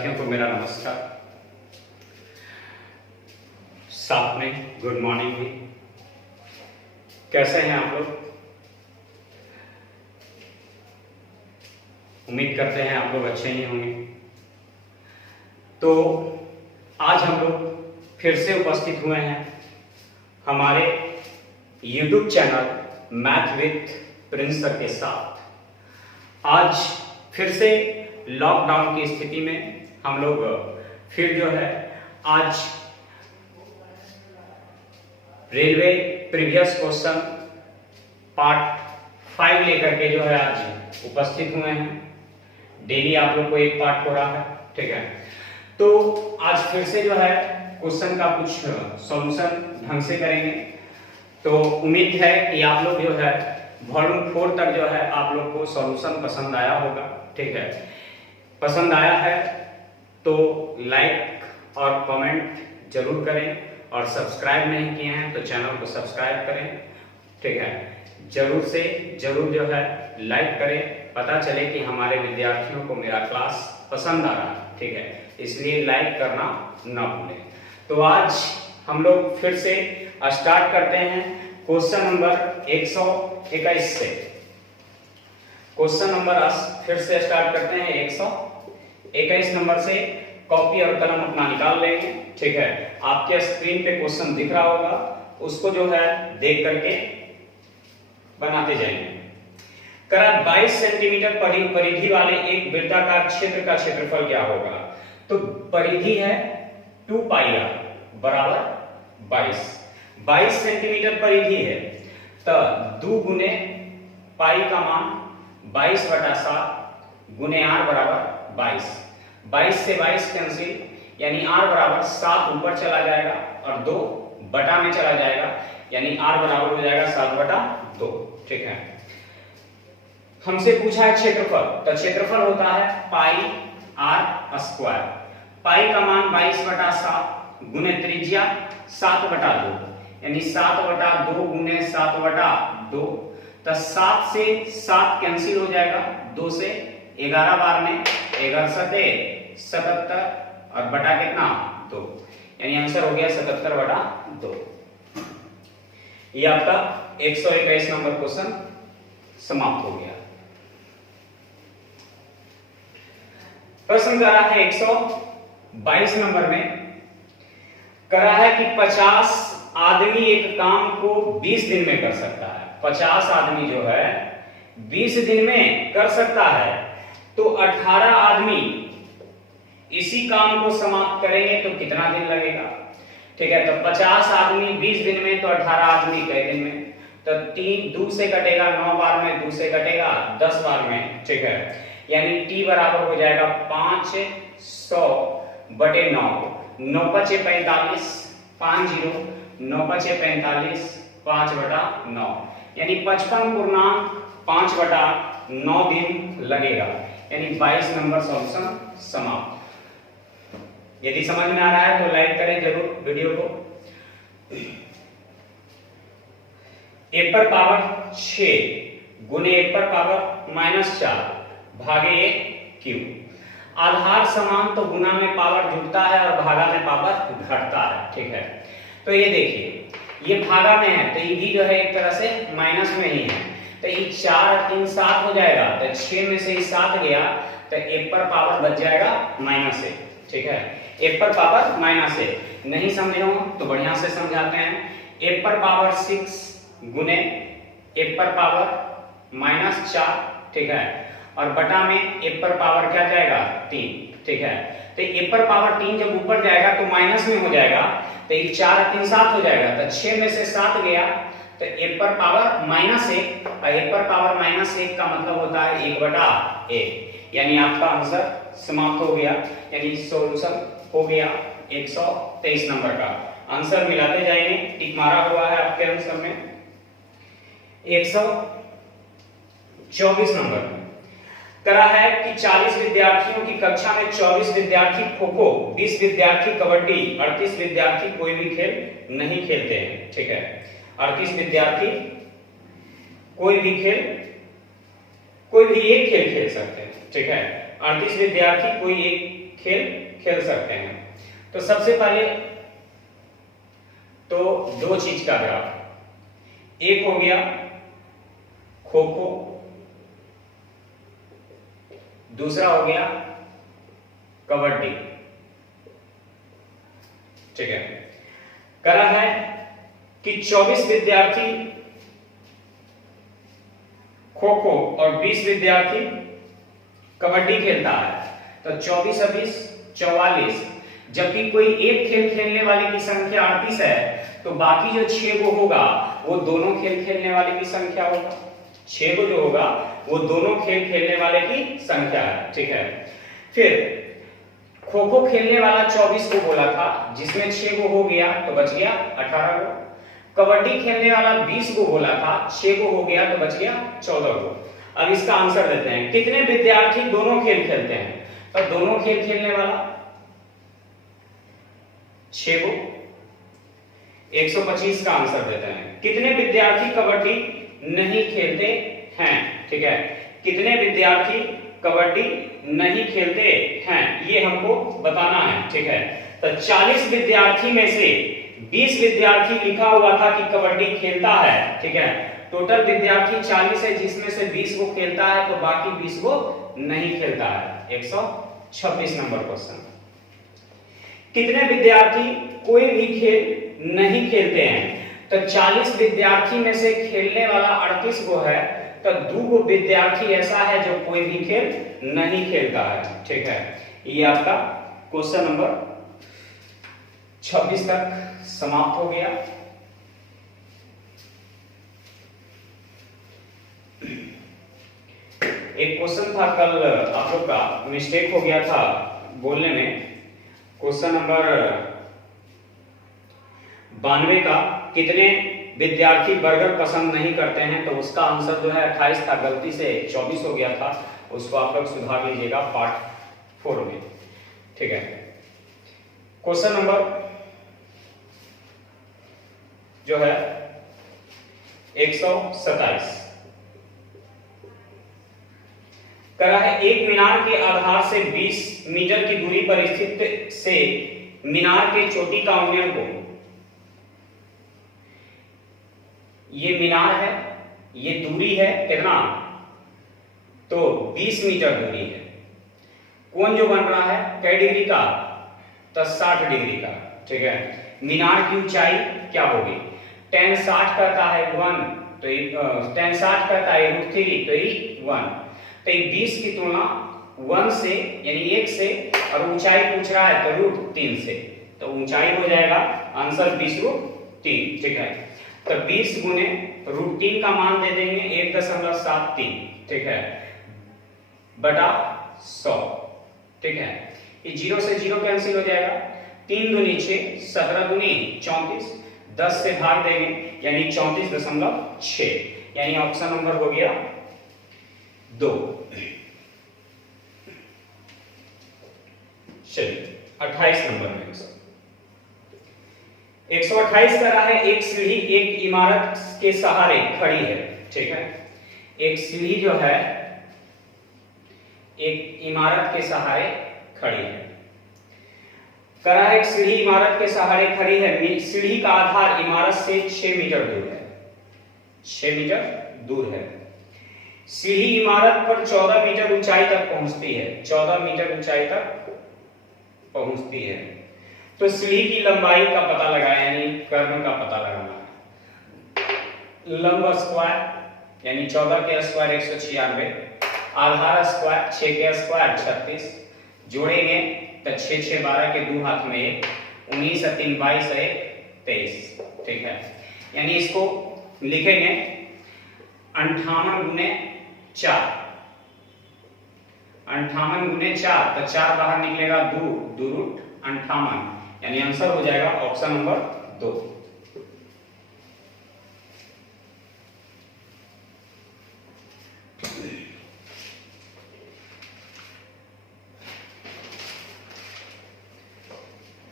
विद्यार्थियों को मेरा नमस्कार, साथ में गुड मॉर्निंग भी। कैसे हैं आप लोग? उम्मीद करते हैं आप लोग अच्छे ही होंगे। तो आज हम लोग फिर से उपस्थित हुए हैं हमारे YouTube channel math with Prince sir के साथ। आज फिर से लॉकडाउन की स्थिति में हम लोग फिर जो है आज रेलवे प्रीवियस क्वेश्चन पार्ट 5 लेकर के जो है आज उपस्थित हुए हैं। डेली आप लोग को एक पार्ट हो रहा है, ठीक है। तो आज फिर से जो है क्वेश्चन का कुछ सॉल्यूशन ढंग से करेंगे। तो उम्मीद है कि आप लोग जो है वॉल्यूम 4 तक जो है आप लोग को सॉल्यूशन पसंद आया होगा, ठीक है। पसंद आया है तो लाइक और कमेंट जरूर करें, और सब्सक्राइब नहीं किए हैं तो चैनल को सब्सक्राइब करें, ठीक है। जरूर से जरूर जो है लाइक करें, पता चले कि हमारे विद्यार्थियों को मेरा क्लास पसंद आ रहा है, ठीक है। इसलिए लाइक करना ना भूलें। तो आज हम लोग फिर से स्टार्ट करते हैं क्वेश्चन नंबर 121 से। क्वेश्चन नंबर फिर से स्टार्ट करते हैं 121 नंबर से। कॉपी और कलम अपना निकाल लेंगे, ठीक है। आपके स्क्रीन पे क्वेश्चन दिख रहा होगा, उसको जो है देख करके बनाते जाएंगे। करा 22 सेंटीमीटर परिधि वाले एक वृत्ताकार क्षेत्र का क्षेत्रफल क्या होगा? तो परिधि है 2 पाई r बराबर 22 सेंटीमीटर परिधि है, तो 2 गुने पाई का मान 22/7 गुने r बराबर 22 से 22 कैंसिल, यानी r बराबर 7 ऊपर चला जाएगा और 2 बटा में चला जाएगा, यानी r बराबर हो जाएगा 7/2, ठीक है। हमसे पूछा है क्षेत्रफल, तो क्षेत्रफल होता है पाई r स्क्वायर। पाई का मान 22/7 गुने त्रिज्या 7/2, यानी 7/2 गुने 7/2, तो 7 से 7 कैंसिल हो जाएगा, 2 से 11 बार में 11 सते 77 और बटा कितना 2, यानी आंसर हो गया 77/2। ये आपका 121 नंबर क्वेश्चन समाप्त हो गया। प्रश्न करा है 122 नंबर में, करा है कि 50 आदमी एक काम को 20 दिन में कर सकता है। 50 आदमी जो है 20 दिन में कर सकता है, तो 18 आदमी इसी काम को समाप्त करेंगे तो कितना दिन लगेगा? ठीक है, तो 50 आदमी 20 दिन में, तो 18 आदमी कई दिन में? तो 3 2 से कटेगा, 9 बार में 2 से कटेगा 10 बार में, ठीक है। यानी t बराबर हो जाएगा 500/9, 9×5 = 45, 50 9×5 = 45, 5/9, यानी 55.5/9 दिन लगेगा, यानी 22 नंबर सॉल्यूशन समाप्त। यदि समझ में आ रहा है तो लाइक करें जरूर वीडियो को। a पर पावर 6 गुने a पर पावर -4 भागे a क्यूब। आधार समान तो गुना में पावर जुड़ता है और भागा में पावर घटता है, ठीक है। तो ये देखिए, ये भागा में है तो ये भी जो है एक तरह से माइनस में ही है, तो ये 4 और 3 7 हो जाएगा, तो 6 में से 7 गया, तो a पर पावर बच जाएगा -1, ठीक है। a पर पावर -1 नहीं समझे हो तो बढ़िया से समझाते हैं। a पर पावर 6 गुने a पर पावर -4, ठीक है, और बटा में a पर पावर क्या जाएगा 3, ठीक है। तो a पर पावर 3 जब ऊपर जाएगा तो माइनस में हो जाएगा, तो ये 4 और 3 7 हो जाएगा, तो 6 में से 7 गया, तो a पर पावर -1, और a पर पावर -1 का मतलब होता है 1/1, यानी आपका आंसर समाप्त हो गया, यानी सॉल्यूशन हो गया 123 नंबर का। आंसर मिलाते जाएंगे, टिक मारा हुआ है आपके आंसर में। 124 नंबर में करा है कि 40 विद्यार्थियों की कक्षा में 24 विद्यार्थी खो-खो, 20 विद्यार्थी कबड्डी, 38 विद्यार्थी कोई भी खेल नहीं खेलते हैं, ठीक है। 38 विद्यार्थी कोई भी एक खेल खेल सकते हैं, ठीक है। 38 विद्यार्थी कोई एक खेल खेल सकते हैं। तो सबसे पहले तो दो चीज का ग्राफ, एक हो गया खो खो, दूसरा हो गया कबड्डी। ठीक है, करा है कि 24 विद्यार्थी खो खो और 20 विद्यार्थी कबड्डी खेलता है, तो 24 और 20 44। जबकि कोई एक खेल खेलने वाले की संख्या 38 है, तो बाकी जो 6 गो होगा वो दोनों खेल खेलने वाले की संख्या होगा। 6 गो जो होगा वो दोनों खेल खेलने वाले की संख्या है। ठीक है, फिर खो खो खेलने वाला 24 को बोला था, जिसमें 6 गो हो गया तो बच गया 18 गो। कबड्डी खेलने वाला 20 को बोला था, 6 को हो गया तो बच गया 14 को। अब इसका आंसर देते हैं, कितने विद्यार्थी दोनों खेल खेलते हैं? तो दोनों खेल खेलने वाला 6 को, 125 का आंसर देते हैं। कितने विद्यार्थी कबड्डी नहीं खेलते हैं? ठीक है, कितने विद्यार्थी कबड्डी नहीं खेलते हैं ये हमको बताना है। ठीक है, तो 40 विद्यार्थी में से 20 विद्यार्थी लिखा हुआ था कि कबड्डी खेलता है। ठीक है, टोटल विद्यार्थी 40 है, जिसमें से 20 को खेलता है तो बाकी 20 को नहीं खेलता है। 126 नंबर क्वेश्चन। कितने विद्यार्थी कोई भी खेल नहीं खेलते हैं? तो 40 विद्यार्थी में से खेलने वाला 38 को है, तो 2 विद्यार्थी ऐसा है जो कोई भी खेल नहीं खेलता है। ठीक है, ये आपका क्वेश्चन नंबर 26 तक समाप्त हो गया। एक क्वेश्चन था कल आप लोग का, मिस्टेक हो गया था बोलने में। क्वेश्चन नंबर 92 का, कितने विद्यार्थी बर्गर पसंद नहीं करते हैं? तो उसका आंसर जो है 28 था, गलती से 24 हो गया था, उसको आप लोग सुधार लीजिएगा पार्ट 4 में। ठीक है, क्वेश्चन नंबर जो है 127 करा है, एक मीनार के आधार से 20 मीटर की दूरी पर स्थित से मीनार के चोटी का उन्नयन को, ये मीनार है, ये दूरी है कितना? तो 20 मीटर दूरी है। कोण जो बन रहा है कै डिग्री का? तो 60 डिग्री का। ठीक है, मीनार की ऊंचाई क्या होगी? tan 60 कहता है 1, तो tan 60 कहता है √3, तो ये 1। तो 20 की तुलना 1 से यानी 1 से, और ऊंचाई पूछ रहा है तो √3 से, तो ऊंचाई हो जाएगा आंसर 20√3। ठीक है, तो 20 गुने √3 का मान दे देंगे 1.73। ठीक है, बटा 100। ठीक है, ये 0 से 0 कैंसिल हो जाएगा, 3 दूनी 6, 17 दूनी 34, 10 से भाग देंगे यानी 34.6, यानी ऑप्शन नंबर हो गया 2। चलिए 28 नंबर में 128 करा है, एक सीढ़ी एक इमारत के सहारे खड़ी है। ठीक है, एक सीढ़ी जो है एक इमारत के सहारे खड़ी है। करा है, एक सीढ़ी इमारत के सहारे खड़ी है, सीढ़ी का आधार इमारत से 6 मीटर दूर है, 6 मीटर दूर है। सीढ़ी इमारत पर 14 मीटर ऊंचाई तक पहुंचती है, 14 मीटर ऊंचाई तक पहुंचती है। तो सीढ़ी की लंबाई का पता लगाया, यानी कर्म का पता लगाना है। लंब स्क्वायर यानी 14 के स्क्वायर 196, आधार स्क्वायर 6 के स्क्वायर 36, जोड़ेंगे तो 6 6 12 के 2 हाथ में 1, 19 और 3 22 और 1 23। ठीक है, यानी इसको लिखेंगे 58 गुने 4, 58 गुने 4, तो 4 बाहर निकलेगा 2, 2 रूट 58, यानी आंसर हो जाएगा ऑप्शन नंबर 2।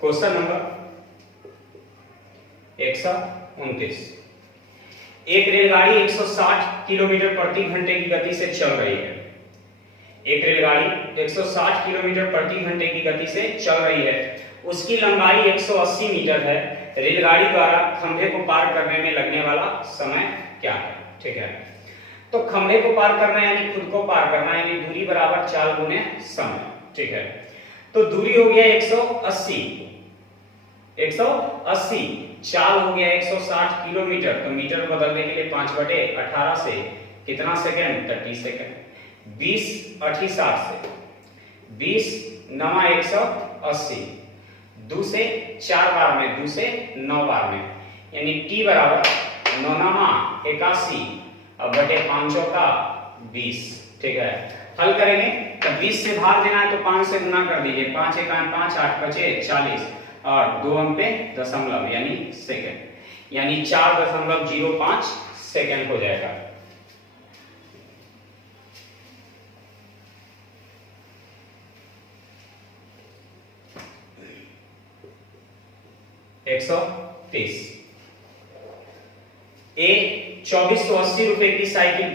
क्वेश्चन नंबर 129, एक रेलगाड़ी 160 किलोमीटर प्रति घंटे की गति से चल रही है। एक रेलगाड़ी 160 किलोमीटर प्रति घंटे की गति से चल रही है, उसकी लंबाई 180 मीटर है। रेलगाड़ी द्वारा खंभे को पार करने में लगने वाला समय क्या है? ठीक है, तो खंभे को पार करना यानी खुद को पार करना, यानी दूरी बराबर चाल गुने समय। ठीक है, तो दूरी हो गया 180, चाल हो गया 160 किलोमीटर, तो मीटर बदलने के लिए 5/18 से कितना सेकंड? 30 सेकंड। 20 80 60 से 20 नमा 180, 2 से 4 बार में, 2 से 9 बार में, यानी t बराबर 9 नमा 81 अब बटे 5 चौका 20। ठीक है, हल करेंगे तो 20 से भाग देना है तो 5 से गुना कर दीजिए, 5 1 5 8 बचे 40 और 2 अंक पे दशमलव यानी सेकंड, यानी 4.05 सेकंड हो जाएगा। ए 2480 रुपए की साइकिल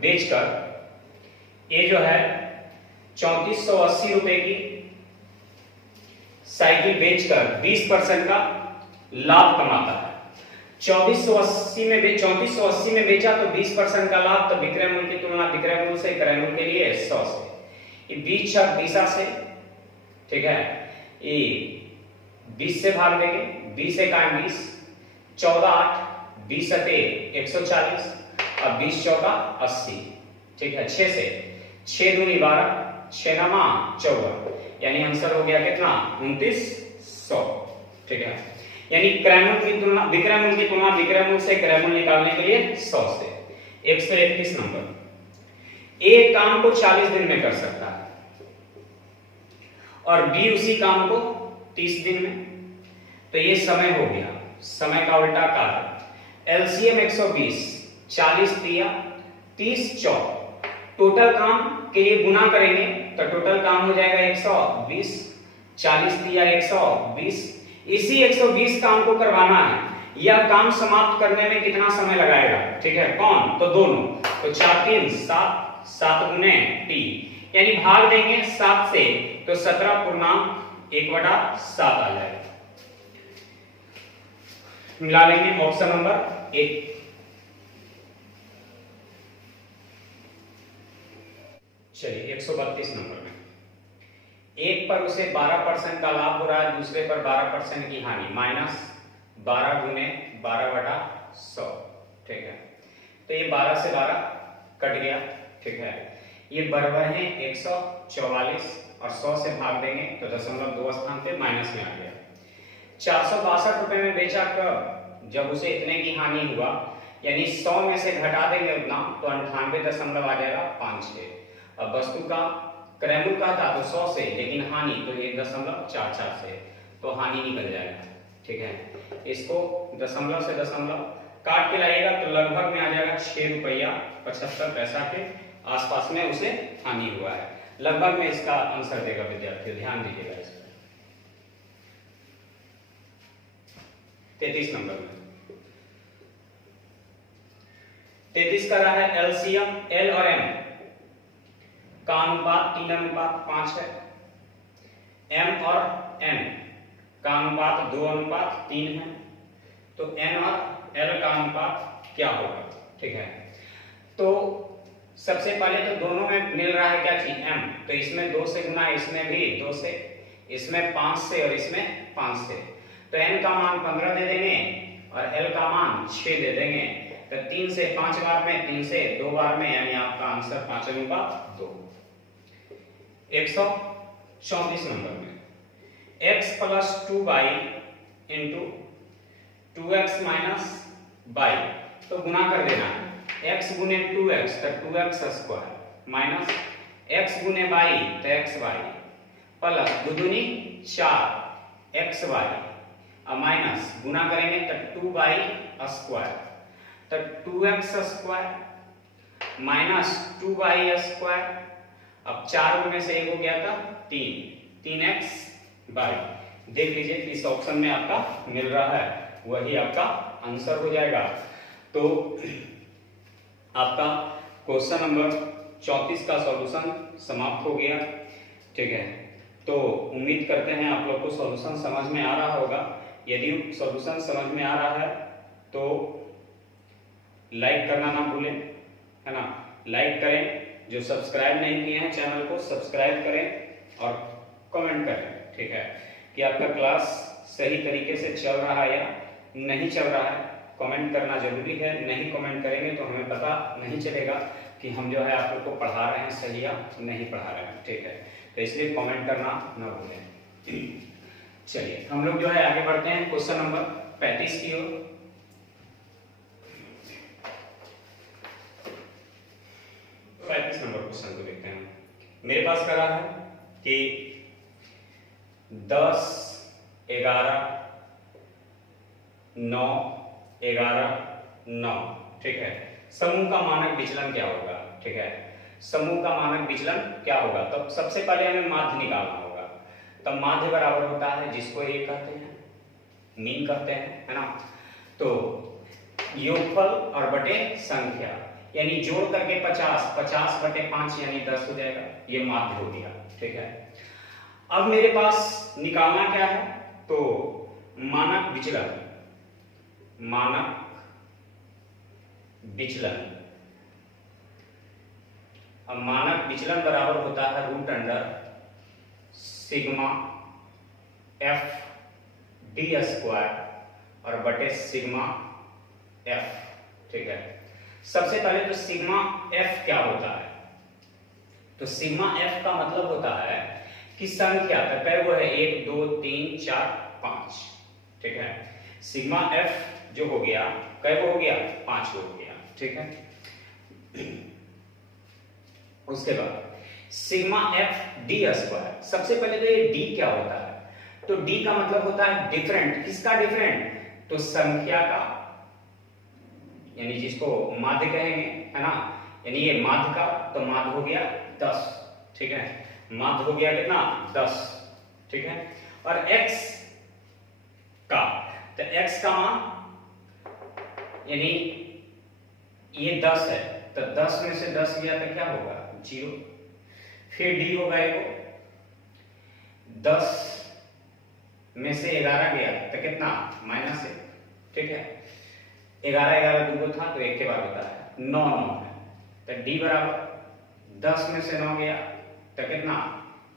बेचकर ए जो है 3480 रुपए की साइकिल बेचकर 20% का लाभ कमाता है। 3480 में बेचा तो 20% का लाभ, तो विक्रय मूल्य की तुलना विक्रय मूल्य से क्रय मूल्य के लिए 100 से, 20 छक 20 से। ठीक है, ये 20 से भाग देंगे, 20 1 20, 14 8, 20 सते 140 और 20 चौका 80। ठीक है, 6 से 6 दूनी 12, 6 नमा 14, यानी आंसर हो गया कितना? 2900। ठीक है, यानी क्रय मूल्य की तुलना विक्रय मूल्य की तुलना विक्रय मूल्य से क्रय मूल्य निकालने के लिए 100 से। 131 नंबर, ए काम को 40 दिन में कर सकता है और बी उसी काम को 30 दिन में, तो ये समय हो गया, समय का उल्टा कार्य। एलसीएम 120, 40 तिया 30 चौक, टोटल काम के लिए गुना करेंगे तो टोटल काम हो जाएगा 120, 40 तिया 120। इसी 120 काम को करवाना है, यह काम समाप्त करने में कितना समय लगाएगा? ठीक है, कौन? तो दोनों, तो 4 3 7, 7 गुने टी, यानी भाग देंगे 7 से तो 17.1/7 आ जाएगा। मिला लेंगे ऑप्शन नंबर 1। चलिए 132 नंबर में, एक पर उसे 12% का लाभ हो रहा है, दूसरे पर 12% की हानि, -12 गुने 12/100। ठीक है, तो ये 12 से 12 कट गया। ठीक है, ये बराबर है 144 और 100 से भाग देंगे तो 0.2 स्थान पे माइनस में आ गया। 462 रुपए में बेचा कब? जब उसे इतने की हानि हुआ, यानी 100 में से घटा देंगे उतना तो 98 आ जाएगा 56। अब वस्तु का क्रय मूल्य का था तो 100 से, लेकिन हानि तो 1.44 से, तो हानि निकल जाएगा। ठीक है, इसको दशमलव से दशमलव काट के लाइएगा तो लगभग में आ जाएगा 6 रुपया 75 पैसा के आसपास में उसे हानि हुआ है। लगभग में इसका आंसर देगा विद्यार्थी, ध्यान दीजिएगा इस पर। 33 नंबर में 33 का रहा है एलसीएम, एल और एम का अनुपात 3:5 है, एम और एन का अनुपात 2:3 है, तो एन और एल का अनुपात क्या होगा? ठीक है, तो सबसे पहले तो दोनों में मिल रहा है क्या चीज? एम, तो इसमें 2 से गुना, इसमें भी 2 से, इसमें 5 से और इसमें 5 से, तो n का मान 15 दे देंगे और l का मान 6 दे देंगे, तो 3 से 5 बार में, 3 से 2 बार में, यानी आपका आंसर 5:2। 134 नंबर में x + 2y × 2x - y, तो गुना कर देना है, x गुने 2x तो 2x² माइनस x गुने y तो xy प्लस 2 दूनी 4xy अब माइनस गुना करेंगे तो 2y² तो 2x² माइनस 2y², अब 4 में से 1 हो गया था 3x/। देख लीजिए इस ऑप्शन में आपका मिल रहा है, वही आपका आंसर हो जाएगा। तो आपका क्वेश्चन नंबर 34 का सॉल्यूशन समाप्त हो गया। ठीक है, तो उम्मीद करते हैं आप लोग को सॉल्यूशन समझ में आ रहा होगा। यदि सॉल्यूशन समझ में आ रहा है तो लाइक करना ना भूलें, है ना। लाइक करें, जो सब्सक्राइब नहीं किए हैं चैनल को सब्सक्राइब करें और कमेंट करें। ठीक है, कि आपका क्लास सही तरीके से चल रहा है या नहीं चल रहा है, कमेंट करना जरूरी है। नहीं कमेंट करेंगे तो हमें पता नहीं चलेगा कि हम जो है आप लोग को पढ़ा रहे हैं सही या नहीं पढ़ा रहे हैं। ठीक है, तो इसलिए कमेंट करना ना भूलें। चलिए हम लोग जो है आगे बढ़ते हैं क्वेश्चन नंबर 35 की ओर। नंबर क्वेश्चन को देखते हैं। मेरे पास करा है कि 10, 11, 9, 11, 9। ठीक है, समूह का मानक विचलन क्या होगा। ठीक है, समूह का मानक विचलन क्या होगा। तो सबसे पहले हमें माध्य निकालना होगा। तब माध्य बराबर होता है जिसको ये कहते हैं मीन कहते हैं, है ना। तो योगफल और बटे संख्या, यानी जोड़ करके 50 बटे 5 यानी 10 हो जाएगा। ये माध्य हो गया। ठीक है, अब मेरे पास निकालना क्या है, तो मानक विचलन। मानक विचलन, अब मानक विचलन बराबर होता है root under sigma F D square और बटे सिग्मा एफ। ठीक है, सबसे पहले तो सिग्मा एफ क्या होता है। तो सिग्मा एफ का मतलब होता है कि संख्या वो है 1 2 3 4 5। ठीक है, सिग्मा एफ जो हो गया कै वो हो गया 5 हो गया। ठीक है, उसके बाद सिग्मा एफ डी स्क्वायर। सबसे पहले तो ये डी क्या होता है, तो डी का मतलब होता है डिफरेंट। किसका डिफरेंट, तो संख्या का, यानी जिसको माध्य कहेंगे, है ना। यानी ये माध्य का, तो माध्य हो गया 10। ठीक है, माध्य हो गया कितना 10। ठीक है, और x का, तो x का मान यानी ये 10 है, तो 10 में से 10 गया तो क्या होगा 0। फिर d होगा ये 10 में से 11 गया तो कितना -1। ठीक है, 11 11 दूगो था तो 1 के बाद होता है 9 9 है, तो d बराबर 10 में से 9 गया तो कितना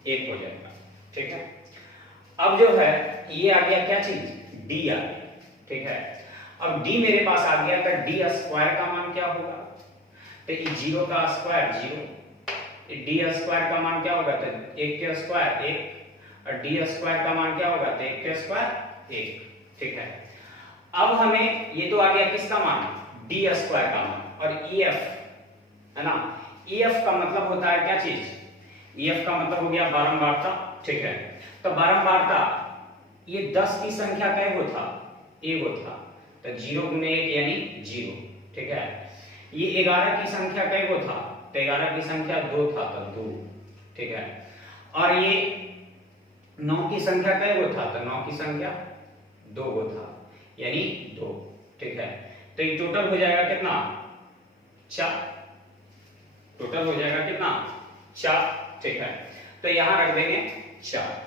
1 हो जाएगा। ठीक है, अब जो है ये आ गया क्या चीज d आ गया। ठीक है, अब d मेरे पास आ गया तो d स्क्वायर का मान क्या होगा, तो ये 0 का स्क्वायर 0, d स्क्वायर का मान क्या होगा, तो 1 के स्क्वायर 1, और d स्क्वायर का मान क्या होगा, तो 1 के स्क्वायर 1। ठीक है, अब हमें ये तो आ गया किसका मान, d स्क्वायर का मान, और ef है ना। ef का मतलब होता है क्या चीज, ef का मतलब हो गया बारंबारता। ठीक है, तो बारंबारता ये 10 की संख्या कै गो था, एगो था, तो 0 गुने 1 यानी 0। ठीक है, ये 11 की संख्या कै गो था, तो 11 की संख्या 2 था तो 2। ठीक है, और ये 9 की संख्या कै गो था, तो 9 की संख्या 2 गो था यानी 2। ठीक है, तो ये टोटल हो जाएगा कितना 4। टोटल हो जाएगा कितना 4। ठीक है, तो यहां रख देंगे 4।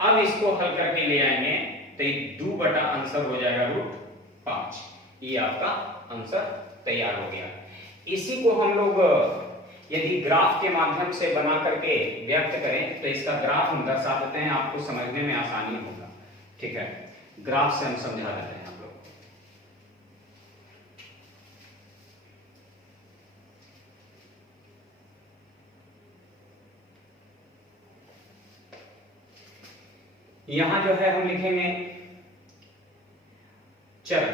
अब इसको हल करके ले आएंगे तो ये 2 बटा आंसर हो जाएगा √5। ये आपका आंसर तैयार हो गया। इसी को हम लोग यदि ग्राफ के माध्यम से बना करके व्यक्त करें तो इसका ग्राफ हम दर्शा देते हैं, आपको समझने में आसानी होगा। ठीक है, ग्राफ से हम समझा देते हैं आप लोग। यहां जो है हम लिखेंगे चर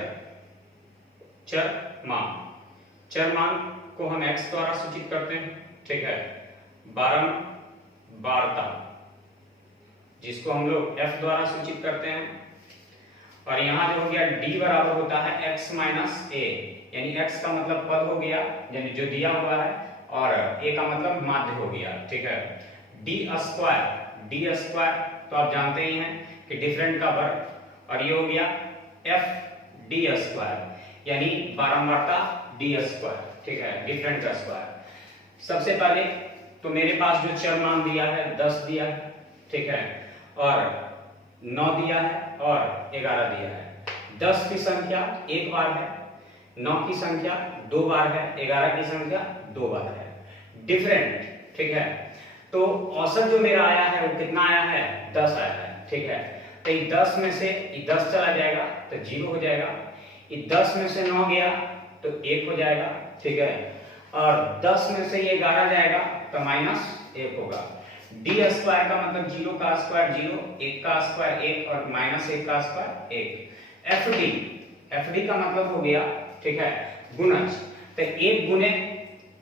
मान को हम x द्वारा सूचित करते हैं। ठीक है, बारंबारता जिसको हम लोग f द्वारा सूचित करते हैं, और यहां जो हो गया d बराबर होता है x - a, यानी x का मतलब पद हो गया यानी जो दिया हुआ है, और a का मतलब माध्य हो गया। ठीक है, d स्क्वायर तो आप जानते ही हैं कि डिफरेंट का वर्ग, और ये हो गया f d स्क्वायर यानी बारंबारता d स्क्वायर। ठीक है, डिफरेंट का स्क्वायर। सबसे पहले तो मेरे पास जो चर मान दिया है 10 दिया है, ठीक है, और 9 दिया है और 11 दिया है। 10 की संख्या एक बार है, 9 की संख्या 2 बार है, 11 की संख्या 2 बार है, डिफरेंट, ठीक है। तो औसत जो मेरा आया है वो कितना आया है, 10 आया है, ठीक है। तो ये 10 में से ये 10 चला जाएगा तो 0 हो जाएगा, ये 10 में से 9 गया तो 1 हो जाएगा, ठीक है, और 10 में से ये 11 जाएगा तो -1 होगा। डी स्क्वायर का मतलब 0 का स्क्वायर 0, 1 का स्क्वायर 1 और -1 का स्क्वायर 1। एफडी का मतलब हो गया, ठीक है, गुणज। तो 1 गुने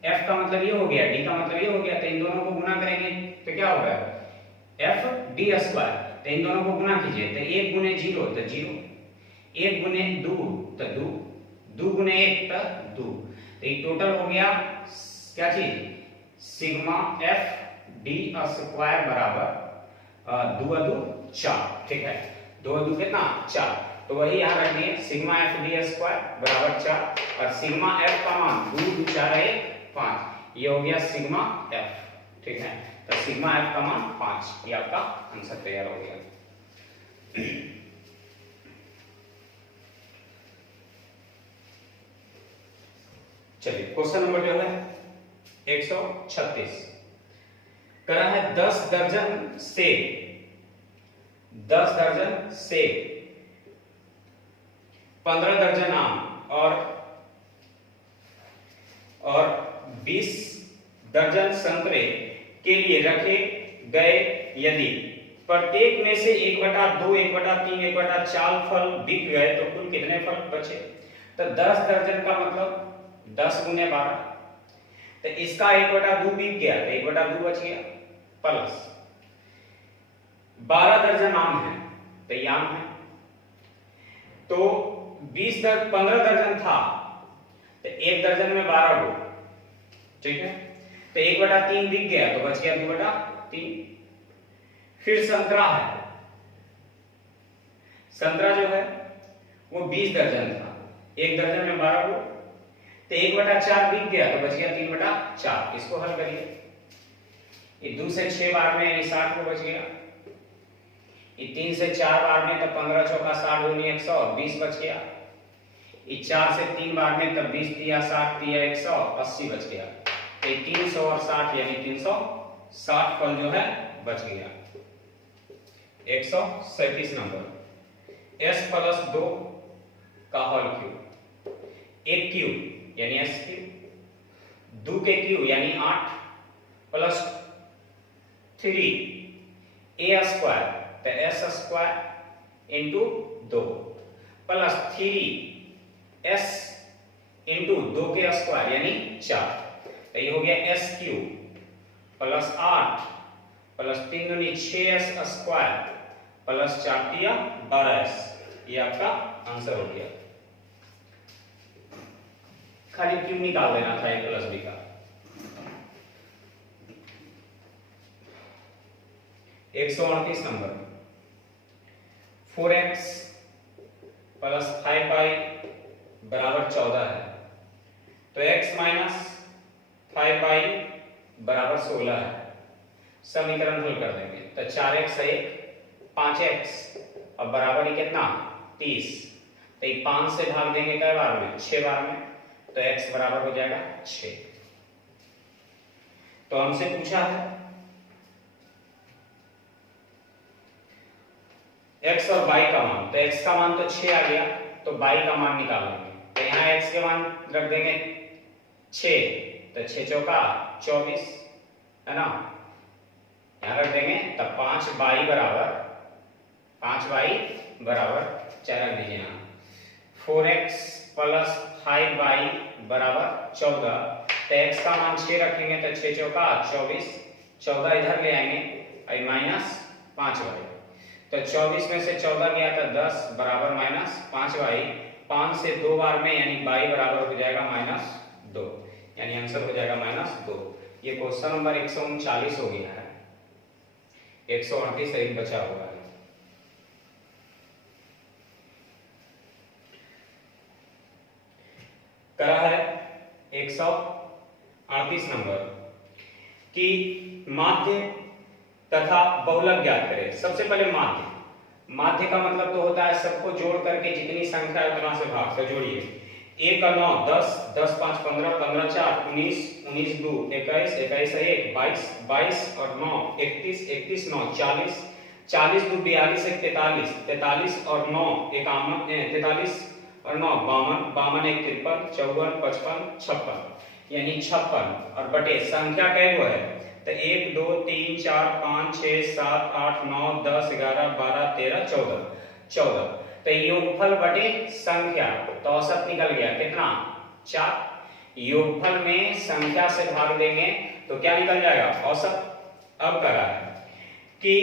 एफ का मतलब ये हो गया, डी का मतलब ये हो गया, तो इन दोनों को गुना करेंगे तो क्या होगा, एफ डी स्क्वायर। तो इन दोनों को गुना कीजिए तो 1 गुने 0 तो 0, 1 गुने 2 तो 2, 2 गुने 1 तो 2। तो ये टोटल हो गया क्या चीज, सिग्मा एफ डी स्क्वायर बराबर 2 2 4, ठीक है, 2 2 कितना 4। तो वही यहाँ रख दिए, सिग्मा एफ डी स्क्वायर बराबर 4 और सिग्मा एफ का मान 2 2 4 1 5, ये हो गया सिग्मा एफ, ठीक है। तो सिग्मा एफ का मान 5, ये आपका आंसर तैयार हो गया। चलिए क्वेश्चन नंबर जो है 136 करा है 10 दर्जन सेब, 10 दर्जन सेब, 15 दर्जन आम और 20 दर्जन संतरे के लिए रखे गए, यदि प्रत्येक में से 1/2, 1/3, 1/4 फल बिक गए तो कुल कितने फल बचे। तो 10 दर्जन का मतलब 10 गुने 12, तो इसका 1/2 बिक गया तो 1/2 बच गया, प्लस 12 दर्जन आम है तो ये आम है, तो 15 दर्जन था तो 1 दर्जन में 12 गो, ठीक है, तो 1/3 बिक गया तो बच गया 2/3। फिर संतरा है, संतरा जो है वो 20 दर्जन था, 1 दर्जन में 12 गो, तो 1/4 बिक गया तो बच गया 3/4। इसको हल करिए, ये 2 से 6 बार में 60 को बच गया, ये 3 से 4 बार में तो 15 चौका 60 दूनी 120 बच गया, ये 4 से 3 बार में तब 20 दिया 60 दिया 180 बच गया, तो 300 और 60 यानी 360 फल जो है बच गया। 137 नंबर, s प्लस 2 का होल क्यूब, 1 क्यूब यानी s क्यूब, 2 के क्यूब यानी 8 प्लस 3 a स्क्वायर तो s square into 2 plus 3s into 2 के स्क्वायर यानी 4, तो ये हो गया s क्यूब प्लस 8 प्लस 3 दूनी 6s स्क्वायर प्लस 4 दिया 12s, ये आपका आंसर हो गया। खाली क्यूब निकाल देना था a प्लस b का। 138 नंबर, 4x प्लस 5y बराबर 14 है, तो x माइनस 5y बराबर 16 है। समीकरण हल कर देंगे तो 4x है 5x और बराबर ही कितना 30, तो 5 से भाग देंगे कई बार में 6 बार में, तो x बराबर हो जाएगा 6। तो हमसे पूछा है x और y का मान, तो x का मान तो 6 आ गया, तो y का मान निकाल लेंगे, तो यहाँ x के मान रख देंगे 6, तो 6 चौका 24 है ना, यहाँ रख देंगे तब 5y बराबर 4 रख दीजिए यहाँ, 4x प्लस 5y बराबर 14, तो x का मान 6 रखेंगे तो 6 चौका 24, 14 इधर ले आएंगे माइनस 5y, तो 24 में से 14 गया तो 10 बराबर माइनस 5y, 5 से 2 बार में यानी y बराबर हो जाएगा -2, यानी आंसर हो जाएगा -2। ये क्वेश्चन नंबर 139 हो गया है, 138 एक बचा हुआ है। करा है 138 नंबर, कि माध्य तथा बहुलक ज्ञात करें। सबसे पहले माध्य। माध्य का मतलब तो होता है सबको जोड़ करके जितनी संख्या है उतना से भाग। तो जोड़िए 1 और 9 10, 10 5 15, 15 4 19, 19 2 21, 21 1 22, 22 और 9 31, 31 9 40, 40 2 42 1 43, 43 और 9 51, 43 और 9 52, 52 1 53, 54 55 56, यानी 56 और बटे संख्या कै गो है तो 1 2 3 4 5 6 7 8 9 10 11 12 13 14, 14 तो योगफल बटे संख्या तो औसत निकल गया कितना 4। योगफल में संख्या से भाग देंगे तो क्या निकल जाएगा औसत। अब करा है कि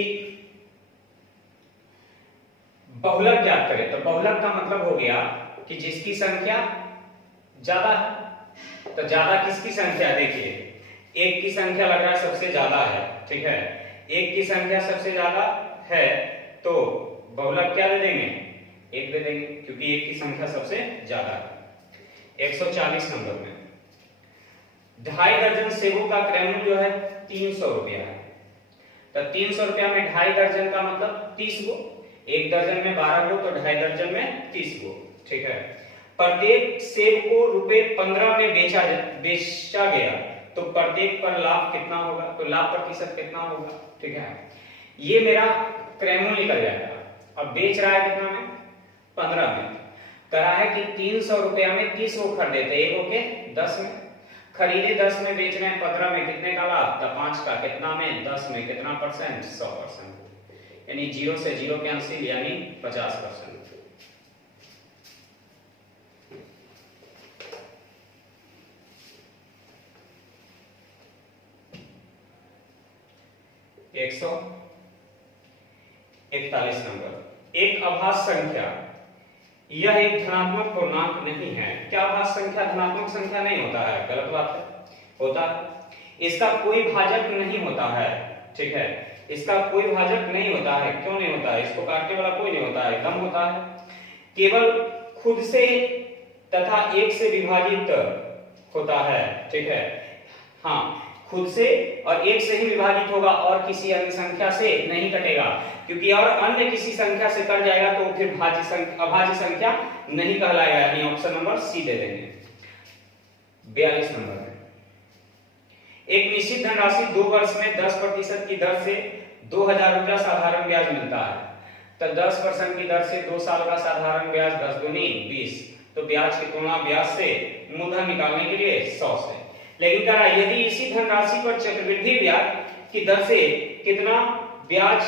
बहुलक ज्ञात करें तो बहुलक का मतलब हो गया कि जिसकी संख्या ज्यादा है। तो ज्यादा किसकी संख्या देखिए 1 की संख्या लग रहा है सबसे ज्यादा है, ठीक है 1 की संख्या सबसे ज्यादा है तो बहुलक क्या दे देंगे 1 दे देंगे क्योंकि 1 की संख्या सबसे ज्यादा है। 140 नंबर में 2.5 दर्जन सेबों का क्रय मूल्य जो है 300 रुपया है। तो 300 रुपया में 2.5 दर्जन का मतलब 30 गो, 1 दर्जन में 12 गो तो 2.5 दर्जन में 30 गो, ठीक है। प्रत्येक सेब को ₹15 में बेचा गया तो प्रत्येक पर लाभ कितना होगा तो लाभ प्रतिशत कितना होगा, ठीक है। ये मेरा क्रय मूल्य निकल जाएगा। अब बेच रहा है कितना में 15 में, करा है कि 300 रुपया में 30 को खरीदे थे 1 के 10 में, खरीदे 10 में बेच रहे हैं 15 में, कितने का लाभ तो 5 का, कितना में 10 में कितना परसेंट 100%, यानी 0 से 0 कैंसिल यानी 50%। एक 141 नंबर एक अभाज्य संख्या यह एक धनात्मक पूर्णांक नहीं है। क्या अभाज्य संख्या धनात्मक संख्या नहीं होता है, गलत बात है, होता है। इसका कोई भाजक नहीं होता है, ठीक है, इसका कोई भाजक नहीं होता है। क्यों नहीं होता है, इसको काटने वाला कोई नहीं होता है, एकदम होता है। केवल खुद से तथा 1 से विभाजित होता है, ठीक है, हाँ खुद से और 1 से ही विभाजित होगा और किसी अन्य संख्या से नहीं कटेगा, क्योंकि और अन्य किसी संख्या से कट जाएगा तो फिर अभाज्य संख्या नहीं कहलाएगा, यानी ऑप्शन नंबर सी दे देंगे। 42 नंबर में एक निश्चित धनराशि 2 वर्ष में 10% की दर से 2000 रुपया साधारण ब्याज मिलता है। तो 10% की दर से 2 साल का साधारण ब्याज 10 दूनी 20, तो ब्याज की तुलना ब्याज से मूलधन निकालने के लिए 100 से। लेकिन कह रहा है यदि इसी धनराशि पर चक्रवृद्धि ब्याज की दर से कितना ब्याज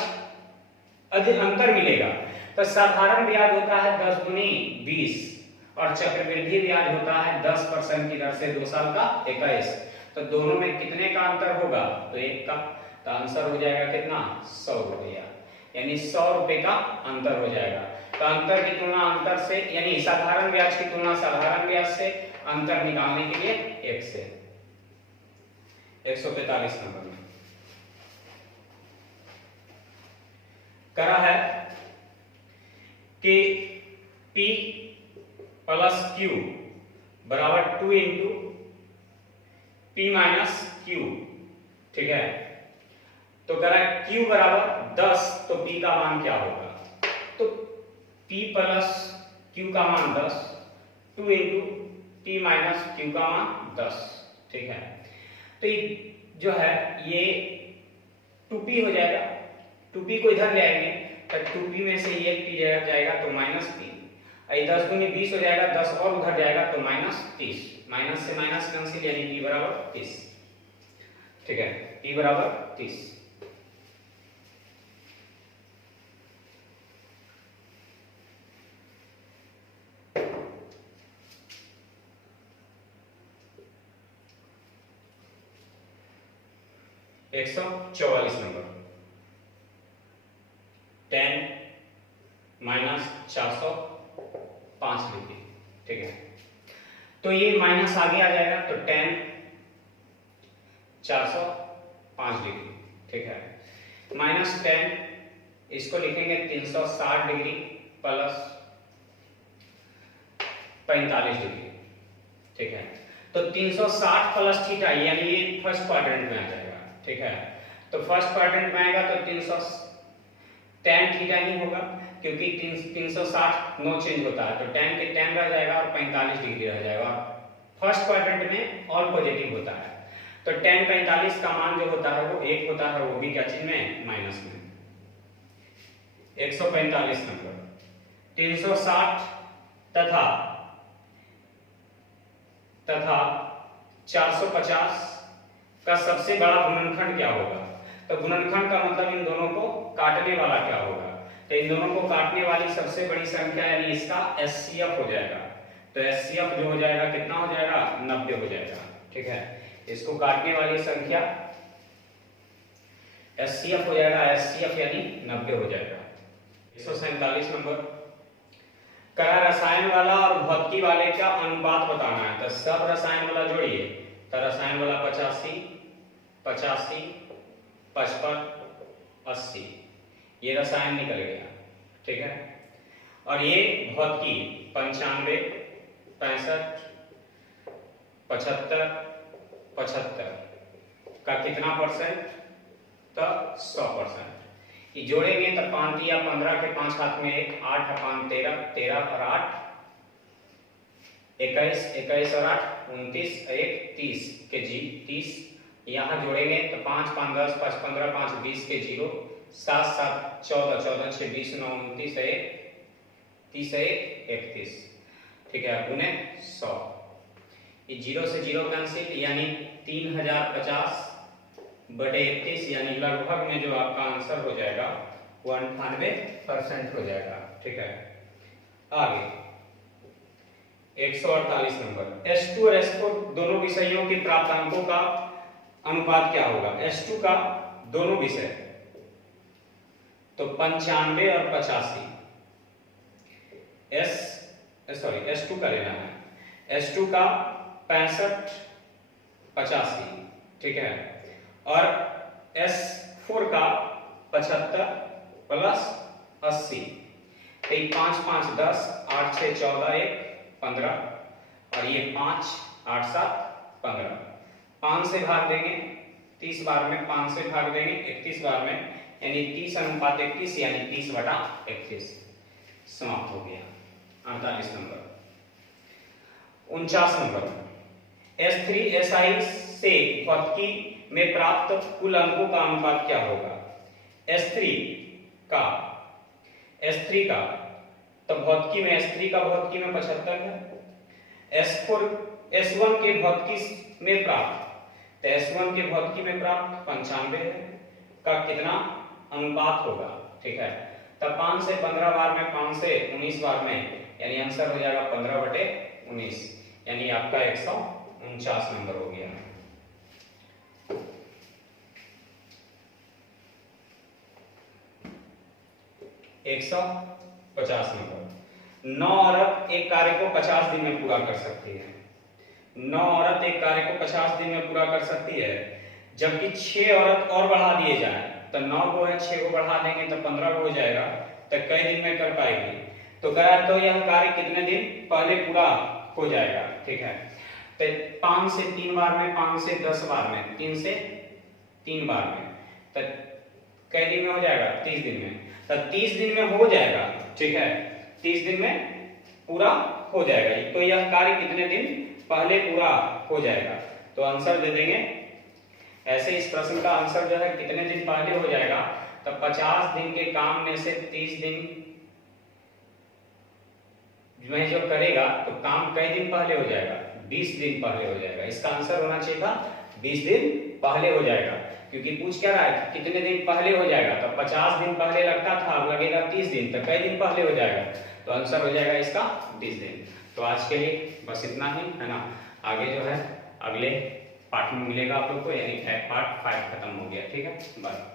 अधिक अंतर मिलेगा, तो साधारण ब्याज होता है 10 दूनी 20 और चक्रवृद्धि ब्याज होता है 10% की दर से 2 साल का 21, तो दोनों में कितने का अंतर होगा तो 1 का, तो आंसर हो जाएगा कितना 100 रुपया, यानी 100 रुपए का अंतर हो जाएगा। तो अंतर की तुलना अंतर से, यानी साधारण ब्याज की तुलना साधारण ब्याज से अंतर निकालने के लिए 1 से। 145 नंबर में करा है कि P प्लस Q बराबर 2 इंटू P माइनस Q, ठीक है। तो करा है Q बराबर 10 तो P का मान क्या होगा, तो P प्लस Q का मान 10, 2 इंटू P माइनस Q का मान 10, ठीक है। तो जो है ये 2p हो जाएगा, 2p को इधर ले आएंगे तो 2p में से ये p जाएगा तो माइनस p, 10 दूनी 20 हो जाएगा, 10 और उधर जाएगा तो माइनस 30, माइनस से माइनस कैंसिल यानी p बराबर 30, ठीक है, p बराबर 30। एक 144 नंबर 10 माइनस 405 डिग्री, ठीक है। तो ये माइनस आगे आ जाएगा तो 10 405 डिग्री, ठीक है, माइनस 10 इसको लिखेंगे 360 डिग्री प्लस 45 डिग्री, ठीक है। तो 360 प्लस थीटा यानी ये फर्स्ट क्वाड्रेंट में आ जाएगा, ठीक है। तो फर्स्ट क्वाड्रेंट में आएगा तो 300 tan थीटा ही होगा, क्योंकि 360 नो चेंज होता है, तो tan के tan रह जाएगा और 45 डिग्री रह जाएगा। फर्स्ट क्वाड्रेंट में ऑल पॉजिटिव होता है, तो tan 45 का मान जो होता है वो 1 होता है, वो भी क्या चीज में, माइनस में। 145 नंबर। 360 तथा 450 का सबसे बड़ा गुणनखंड क्या होगा? तो गुणनखंड का मतलब इन दोनों को काटने वाला क्या होगा? तो इन दोनों को काटने वाली सबसे बड़ी संख्या यानी इसका HCF हो जाएगा। तो HCF जो हो जाएगा कितना हो जाएगा? 90 हो जाएगा, ठीक है। इसको काटने वाली संख्या HCF हो जाएगा, HCF यानी 90 हो जाएगा। 147 नंबर। करा रसायन वाला और भौतिकी वाले का अनुपात बताना है, तो सब रसायन वाला जोड़िए, तो रसायन वाला 85, 55, 55, 80, ये रसायन निकल गया, ठीक है। और ये भौतिकी 95, 65, 75, 75 का कितना परसेंट? तो 100%। ये जोड़ेंगे तो 5 या 15 के 5 हाथ में 1, 8 5 13, 13 और 8 21, 21 और 8 29, 1 30 के जी 30। यहाँ जोड़ेंगे तो 5 5 10, 5 15, 5 20 के 0, 7 7 14, 14 6 20, 9 29, 1 30, 1 31, ठीक है, गुने 100। ये 0 से 0 कैंसिल, यानी 3050 बटे 31, यानी लगभग में जो आपका आंसर हो जाएगा वो 98% हो जाएगा, ठीक है। आगे 148 नंबर। H2 और H4 दोनों विषयों के प्राप्तांकों का अनुपात क्या होगा? H2 का दोनों विषय तो 95 और 85, H2 का लेना है, H2 का 65 85, ठीक है, और S4 का 75 प्लस 80, 5 5 10, 8 6 14, 1 15, और ये 5 8 7 15। 5 से भाग देंगे 30 बार में, 5 से भाग देंगे 31 बार में, यानी 30:31, यानी 30/31 समाप्त हो गया। 48 नंबर। 49 नंबर। S3SI से भौतिकी में प्राप्त कुल अंकों का अनुपात क्या होगा? S3 का तो भौतिकी में S3 का भौतिकी में 75 है। S1 के भौतिकी में प्राप्त, तो S1 के भौतिकी में प्राप्त 95 है का कितना अनुपात होगा, ठीक है। तब 5 से 15 बार में, 5 से 19 बार में, यानी आंसर हो जाएगा 15/19, यानी आपका 149 नंबर हो गया। एक 150 नंबर। 9 औरत एक कार्य को 50 दिन में पूरा कर सकती है। 9 औरत एक कार्य को 50 दिन में पूरा कर सकती है, जबकि 6 औरत और बढ़ा दिए जाए, तो 9 को है 6 को बढ़ा देंगे तो 15 हो जाएगा, तो कई दिन में कर पाएगी? तो करा तो यह कार्य कितने दिन पहले पूरा हो जाएगा, ठीक है। तो 5 से 3 बार में, 5 से 10 बार में, 3 से 3 बार में, तो कई दिन में हो जाएगा? 30 दिन में। तो 30 दिन में हो जाएगा, ठीक है, 30 दिन में पूरा हो जाएगा। तो यह कार्य कितने दिन पहले पूरा हो जाएगा? तो आंसर दे देंगे ऐसे। इस प्रश्न का आंसर जो है कितने दिन पहले हो जाएगा, तो 50 दिन के काम में से 30 दिन में जो करेगा तो काम कई दिन पहले हो जाएगा? 20 दिन पहले हो जाएगा। इसका आंसर होना चाहिए था 20 दिन पहले हो जाएगा, क्योंकि पूछ क्या रहा है कितने दिन पहले हो जाएगा, तो 50 दिन पहले लगता था, अब लगेगा 30 दिन, तो कई दिन पहले हो जाएगा? तो आंसर हो जाएगा इसका 30 दिन। तो आज के लिए बस इतना ही है ना। आगे जो है अगले पार्ट में मिलेगा आप लोग को, यानी पार्ट 5 खत्म हो गया, ठीक है। बाय।